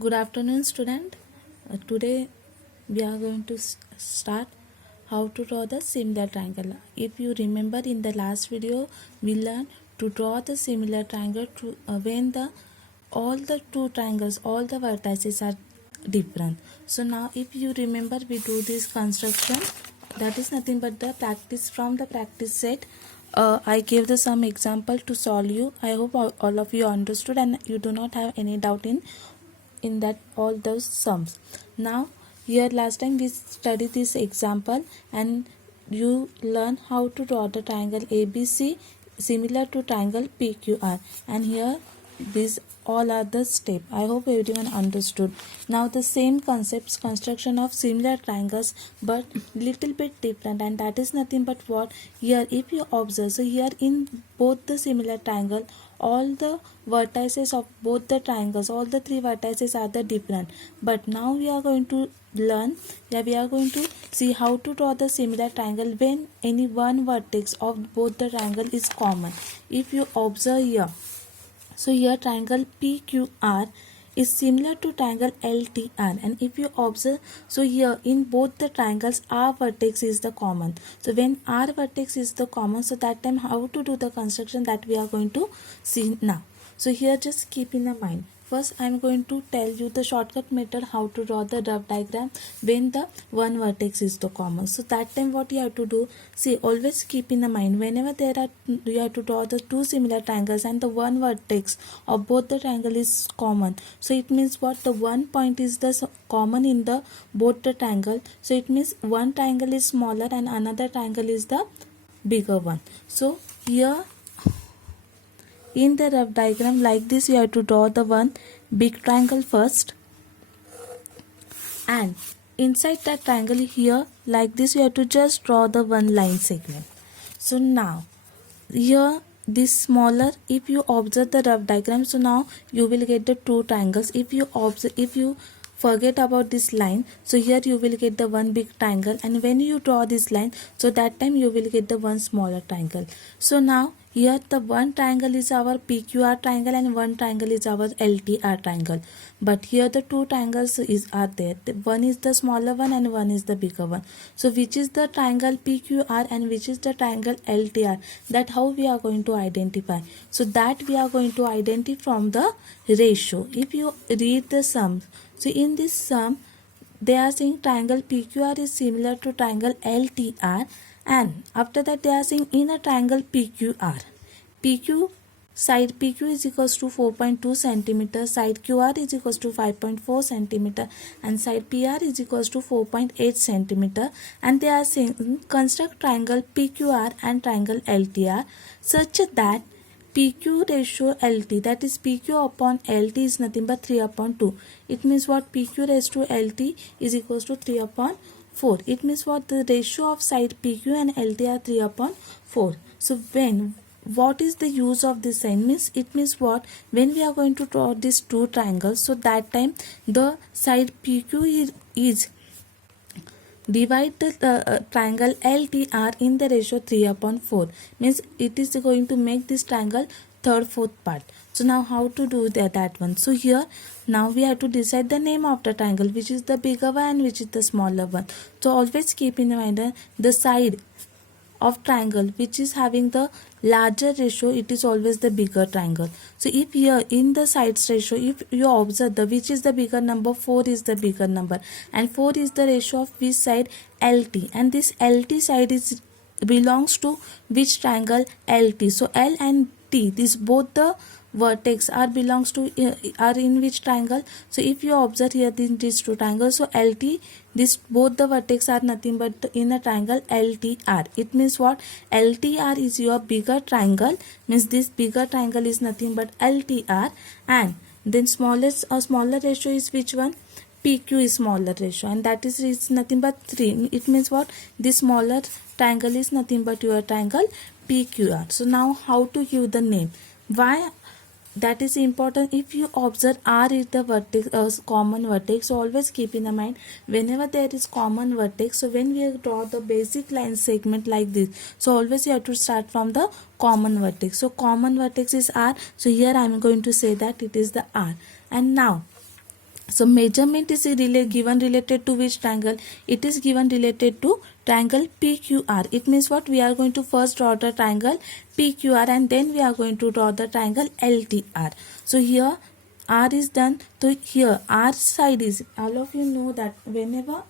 Good afternoon, student. Today we are going to start how to draw the similar triangle. If you remember, in the last video we learned to draw the similar triangle when all the two triangles, all the vertices are different. So now if you remember, we do this construction. That is nothing but the practice from the practice set. I gave some example to solve you. I hope all of you understood and you do not have any doubt in that all those sums. Now here last time we studied this example and you learn how to draw the triangle ABC similar to triangle PQR, and here these all are the step. I hope everyone understood. Now the same concepts, construction of similar triangles but little bit different, and that is nothing but what here if you observe. So here in both the similar triangle, all the vertices of both the triangles, all the three vertices are the different, but now we are going to learn, we are going to see how to draw the similar triangle when any one vertex of both the triangle is common. If you observe here, so here triangle PQR is similar to triangle LTR, and if you observe, so here in both the triangles R vertex is the common. So when R vertex is the common, so that time how to do the construction, that we are going to see now. So here just keep in mind, first I am going to tell you the shortcut method how to draw the rough diagram when the one vertex is the common. So that time what you have to do, see, always keep in mind, whenever there are, you have to draw the two similar triangles and the one vertex of both the triangle is common. So it means what, the one point is the common in the both the triangle. So it means one triangle is smaller and another triangle is the bigger one. So here in the rough diagram like this, you have to draw the one big triangle first, and inside that triangle here like this you have to just draw the one line segment. So now here this smaller, if you observe the rough diagram, so now you will get the two triangles. If you observe, if you forget about this line, so here you will get the one big triangle, and when you draw this line, so that time you will get the one smaller triangle. So now here the one triangle is our PQR triangle and one triangle is our LTR triangle, but here the two triangles are there. One is the smaller one and one is the bigger one. So which is the triangle PQR and which is the triangle LTR, that how we are going to identify? So that we are going to identify from the ratio. If you read the sum, so in this sum they are saying triangle PQR is similar to triangle LTR, and after that they are saying in a triangle PQR, PQ side PQ is equals to 4.2 centimeter, side QR is equals to 5.4 centimeter, and side PR is equals to 4.8 centimeter, and they are saying construct triangle PQR and triangle LTR such that PQ ratio LT, that is PQ upon LT, is nothing but 3 upon 2. It means what, PQ raised to LT is equals to 3 upon 4. It means what, the ratio of side PQ and LT are 3 upon 4. So when, what is the use of this sign? Means it means what, when we are going to draw these two triangles, so that time the side PQ is divide the triangle LTR in the ratio 3 upon 4, means it is going to make this triangle third fourth part. So now how to do that one? So here now we have to decide the name of the triangle, which is the bigger one and which is the smaller one. So always keep in mind the side of triangle which is having the larger ratio, it is always the bigger triangle. So if here in the sides ratio, if you observe the which is the bigger number, 4 is the bigger number, and 4 is the ratio of which side, LT, and this LT side is belongs to which triangle, LT. So L and T, this both the vertex are belongs to are in which triangle? So if you observe here these two triangles, so LT, this both the vertex are nothing but in a triangle LTR. It means what, LTR is your bigger triangle, means this bigger triangle is nothing but LTR, and then smallest or smaller ratio is which one? PQ is smaller ratio, and that is nothing but 3. It means what, this smaller triangle is nothing but your triangle PQR. So now how to give the name? Why that is important. If you observe R is the vertex, common vertex, so always keep in the mind whenever there is common vertex, so when we draw the basic line segment like this, so always you have to start from the common vertex. So common vertex is R, so here I am going to say that it is the R. And now, so measurement is given related to which triangle? It is given related to triangle PQR. It means what? We are going to first draw the triangle PQR and then we are going to draw the triangle LTR. So here R is done. So here R side is, all of you know that whenever